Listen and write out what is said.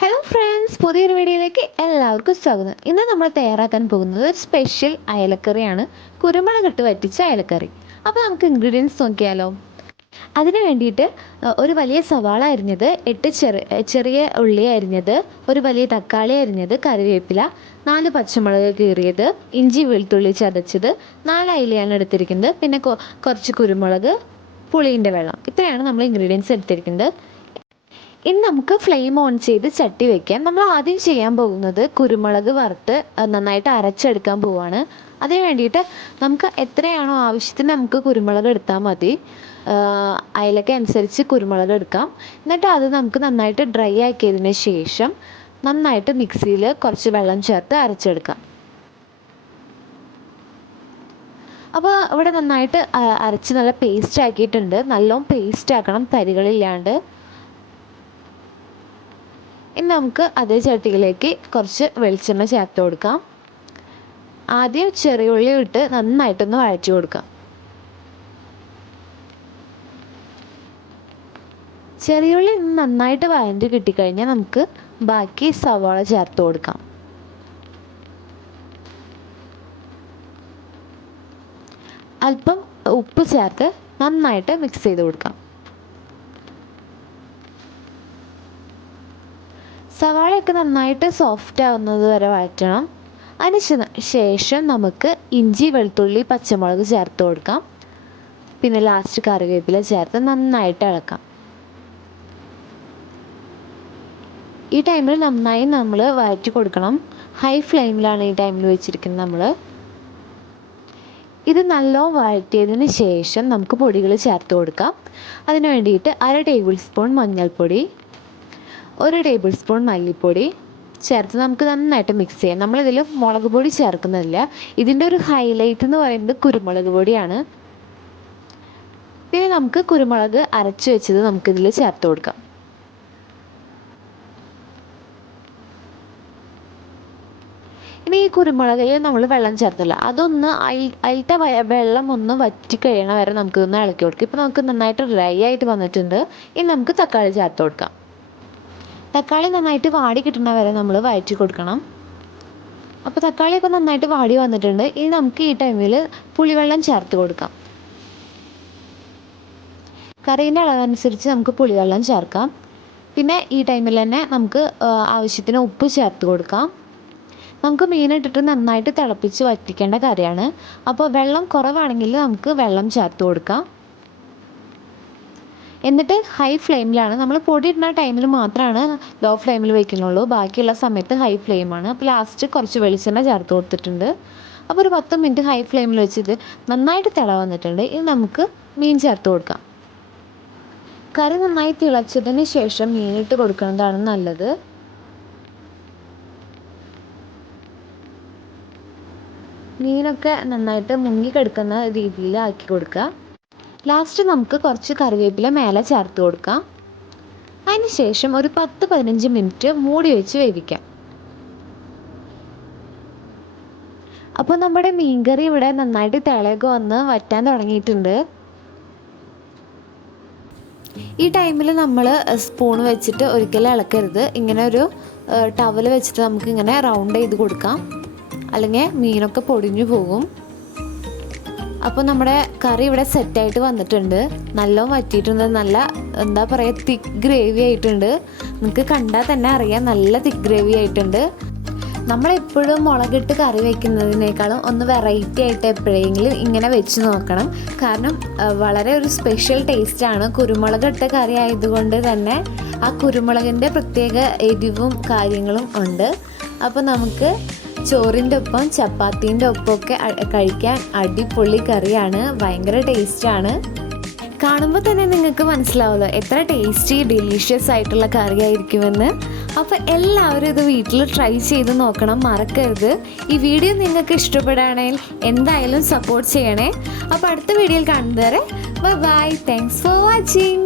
Hello friends, പുതിയൊരു വീഡിയോയിലേക്ക് എല്ലാവർക്കും സ്വാഗതം. ഇന്ന് നമ്മൾ തയ്യാറാക്കാൻ പോകുന്നത് ഒരു സ്പെഷ്യൽ അയലക്കറിയാണ്, കുരുമുളകിട്ട് വറ്റിച്ച അയലക്കറി. അപ്പോൾ നമുക്ക് ഇൻഗ്രീഡിയൻസ് നോക്കിയാലോ. അതിന് വേണ്ടിയിട്ട് ഒരു വലിയ സവാള അരിഞ്ഞത്, 8 ചെറിയ ഉള്ളി അരിഞ്ഞത്, ഒരു വലിയ തക്കാളി അരിഞ്ഞത്, കറിവേപ്പില, 4 പച്ചമുളക് കീറിയത്, ഇഞ്ചി വെളുത്തുള്ളി ചതച്ചത്, 4 അയിലയാണ് എടുത്തിരിക്കുന്നത്, പിന്നെ കുറച്ച് കുരുമുളക്, പുളിൻ്റെ വെള്ളം. ഇത്രയാണ് നമ്മൾ ഇൻഗ്രീഡിയൻസ് എടുത്തിരിക്കുന്നത്. ഇനി നമുക്ക് ഫ്ലെയിം ഓൺ ചെയ്ത് ചട്ടി വയ്ക്കാം. നമ്മൾ ആദ്യം ചെയ്യാൻ പോകുന്നത് കുരുമുളക് വറുത്ത് നന്നായിട്ട് അരച്ചെടുക്കാൻ പോവുകയാണ്. അതിന് വേണ്ടിയിട്ട് നമുക്ക് എത്രയാണോ ആവശ്യത്തിന് നമുക്ക് കുരുമുളക് എടുത്താൽ മതി. അയലൊക്കെ അനുസരിച്ച് കുരുമുളക് എടുക്കാം. എന്നിട്ട് അത് നമുക്ക് നന്നായിട്ട് ഡ്രൈ ആക്കിയതിന് ശേഷം നന്നായിട്ട് മിക്സിയിൽ കുറച്ച് വെള്ളം ചേർത്ത് അരച്ചെടുക്കാം. അപ്പോൾ ഇവിടെ നന്നായിട്ട് അരച്ച് നല്ല പേസ്റ്റ് ആക്കിയിട്ടുണ്ട്. നല്ലോണം പേസ്റ്റ് ആക്കണം, തരികളില്ലാണ്ട്. ഇനി നമുക്ക് അതേ ചട്ടിയിലേക്ക് കുറച്ച് വെളിച്ചെണ്ണ ചേർത്ത് കൊടുക്കാം. ആദ്യം ചെറിയ ഉള്ളി ഇട്ട് നന്നായിട്ടൊന്ന് വഴറ്റി കൊടുക്കാം. ചെറിയ ഉള്ളി നന്നായിട്ട് വഴറ്റി കിട്ടിക്കഴിഞ്ഞാൽ നമുക്ക് ബാക്കി സവാള ചേർത്ത് കൊടുക്കാം. അല്പം ഉപ്പ് ചേർത്ത് നന്നായിട്ട് മിക്സ് ചെയ്ത് കൊടുക്കാം. സവാളയൊക്കെ നന്നായിട്ട് സോഫ്റ്റ് ആവുന്നത് വരെ വഴറ്റണം. അതിന് ശേഷം നമുക്ക് ഇഞ്ചി വെളുത്തുള്ളി പച്ചമുളക് ചേർത്ത് കൊടുക്കാം. പിന്നെ ലാസ്റ്റ് കറിവേപ്പില ചേർത്ത് നന്നായിട്ട് ഇളക്കാം. ഈ ടൈമിൽ നന്നായി നമ്മൾ വഴറ്റി കൊടുക്കണം. ഹൈ ഫ്ലെയിമിലാണ് ഈ ടൈമിൽ വെച്ചിരിക്കുന്നത് നമ്മൾ. ഇത് നല്ലോണം വഴറ്റിയതിന് ശേഷം നമുക്ക് പൊടികൾ ചേർത്ത് കൊടുക്കാം. അതിന് വേണ്ടിയിട്ട് 1/2 ടേബിൾ സ്പൂൺ മഞ്ഞൾപ്പൊടി, 1 ടേബിൾ സ്പൂൺ മല്ലിപ്പൊടി ചേർത്ത് നമുക്ക് നന്നായിട്ട് മിക്സ് ചെയ്യാം. നമ്മളിതിൽ മുളക് പൊടി ചേർക്കുന്നില്ല. ഇതിൻ്റെ ഒരു ഹൈലൈറ്റ് എന്ന് പറയുന്നത് കുരുമുളക് പൊടിയാണ്. പിന്നെ നമുക്ക് കുരുമുളക് അരച്ച് വെച്ചത് നമുക്കിതിൽ ചേർത്ത് കൊടുക്കാം. ഇനി ഈ കുരുമുളകിൽ നമ്മൾ വെള്ളം ചേർത്തില്ല, അതൊന്ന് അതിലത്തെ വെള്ളം ഒന്ന് വറ്റി കഴിയണ വരെ നമുക്കിതൊന്ന് ഇളക്കി കൊടുക്കാം. ഇപ്പോൾ നമുക്ക് നന്നായിട്ട് ഡ്രൈ ആയിട്ട് വന്നിട്ടുണ്ട്. ഇനി നമുക്ക് തക്കാളി ചേർത്ത് കൊടുക്കാം. തക്കാളി നന്നായിട്ട് വാടി കിട്ടുന്ന വരെ നമ്മൾ വഴറ്റി കൊടുക്കണം. അപ്പോൾ തക്കാളിയൊക്കെ നന്നായിട്ട് വാടി വന്നിട്ടുണ്ട്. ഇനി നമുക്ക് ഈ ടൈമിൽ പുളിവെള്ളം ചേർത്ത് കൊടുക്കാം. കറീൻ്റെ അളവനുസരിച്ച് നമുക്ക് പുളിവെള്ളം ചേർക്കാം. പിന്നെ ഈ ടൈമിൽ തന്നെ നമുക്ക് ആവശ്യത്തിന് ഉപ്പ് ചേർത്ത് കൊടുക്കാം. നമുക്ക് മീനിട്ടിട്ട് നന്നായിട്ട് തിളപ്പിച്ച് വറ്റിക്കേണ്ട കറിയാണ്. അപ്പോൾ വെള്ളം കുറവാണെങ്കിൽ നമുക്ക് വെള്ളം ചേർത്ത് കൊടുക്കാം. എന്നിട്ട് ഹൈ ഫ്ലെയിമിലാണ്, നമ്മൾ പൊടി ഇടുന്ന ടൈമിൽ മാത്രമാണ് ലോ ഫ്ലെയിമിൽ വയ്ക്കുന്നുള്ളൂ. ബാക്കിയുള്ള സമയത്ത് ഹൈ ഫ്ലെയിമാണ്. അപ്പോൾ ലാസ്റ്റ് കുറച്ച് വെളിച്ചെണ്ണ ചേർത്ത് കൊടുത്തിട്ടുണ്ട്. അപ്പോൾ ഒരു 10 മിനിറ്റ് ഹൈ ഫ്ലെയിമിൽ വെച്ചിട്ട് നന്നായിട്ട് തിള വന്നിട്ടുണ്ട്. ഇനി നമുക്ക് മീൻ ചേർത്ത് കൊടുക്കാം. കറി നന്നായി തിളച്ചതിന് ശേഷം മീനിട്ട് കൊടുക്കുന്നതാണ് നല്ലത്. മീനൊക്കെ നന്നായിട്ട് മുങ്ങിക്കിടക്കുന്ന രീതിയിൽ ആക്കി കൊടുക്കുക. ലാസ്റ്റ് നമുക്ക് കുറച്ച് കറിവേപ്പില മേലെ ചേർത്ത് കൊടുക്കാം. അതിന് ശേഷം ഒരു 10-15 മിനിറ്റ് മൂടി വെച്ച് വേവിക്കാം. അപ്പോൾ നമ്മുടെ മീൻകറി ഇവിടെ നന്നായിട്ട് തിളയൊക്കെ വന്ന് വറ്റാൻ തുടങ്ങിയിട്ടുണ്ട്. ഈ ടൈമിൽ നമ്മൾ സ്പൂൺ വെച്ചിട്ട് ഒരിക്കലും ഇളക്കരുത്. ഇങ്ങനെ ഒരു ടവൽ വെച്ചിട്ട് നമുക്കിങ്ങനെ റൗണ്ട് ചെയ്ത് കൊടുക്കാം, അല്ലെങ്കിൽ മീനൊക്കെ പൊടിഞ്ഞു പോകും. അപ്പോൾ നമ്മുടെ കറി ഇവിടെ സെറ്റായിട്ട് വന്നിട്ടുണ്ട്. നല്ലോണം വറ്റിയിട്ടുണ്ട്. നല്ല എന്താ പറയുക, തിക്ക് ഗ്രേവി ആയിട്ടുണ്ട്. നിങ്ങൾക്ക് കണ്ടാൽ തന്നെ അറിയാം, നല്ല തിക്ക് ഗ്രേവി ആയിട്ടുണ്ട്. നമ്മളെപ്പോഴും മുളകിട്ട് കറി വയ്ക്കുന്നതിനേക്കാളും ഒന്ന് വെറൈറ്റി ആയിട്ട് എപ്പോഴെങ്കിലും ഇങ്ങനെ വെച്ച് നോക്കണം. കാരണം വളരെ ഒരു സ്പെഷ്യൽ ടേസ്റ്റാണ്. കുരുമുളകിട്ട കറി ആയതുകൊണ്ട് തന്നെ ആ കുരുമുളകിൻ്റെ പ്രത്യേക എരിവും കാര്യങ്ങളും ഉണ്ട്. അപ്പോൾ നമുക്ക് ചോറിൻ്റെ ഒപ്പം ചപ്പാത്തീൻ്റെ ഒപ്പമൊക്കെ കഴിക്കാൻ അടിപൊളി കറിയാണ്. ഭയങ്കര ടേസ്റ്റാണ്. കാണുമ്പോൾ തന്നെ നിങ്ങൾക്ക് മനസ്സിലാവുമല്ലോ എത്ര ടേസ്റ്റി ഡെലീഷ്യസ് ആയിട്ടുള്ള കറി ആയിരിക്കുമെന്ന്. അപ്പോൾ എല്ലാവരും ഇത് വീട്ടിൽ ട്രൈ ചെയ്ത് നോക്കണം, മറക്കരുത്. ഈ വീഡിയോ നിങ്ങൾക്ക് ഇഷ്ടപ്പെടുകയാണെങ്കിൽ എന്തായാലും സപ്പോർട്ട് ചെയ്യണേ. അപ്പോൾ അടുത്ത വീഡിയോയിൽ കാണുന്നതുവരെ ബൈ. Thanks for watching.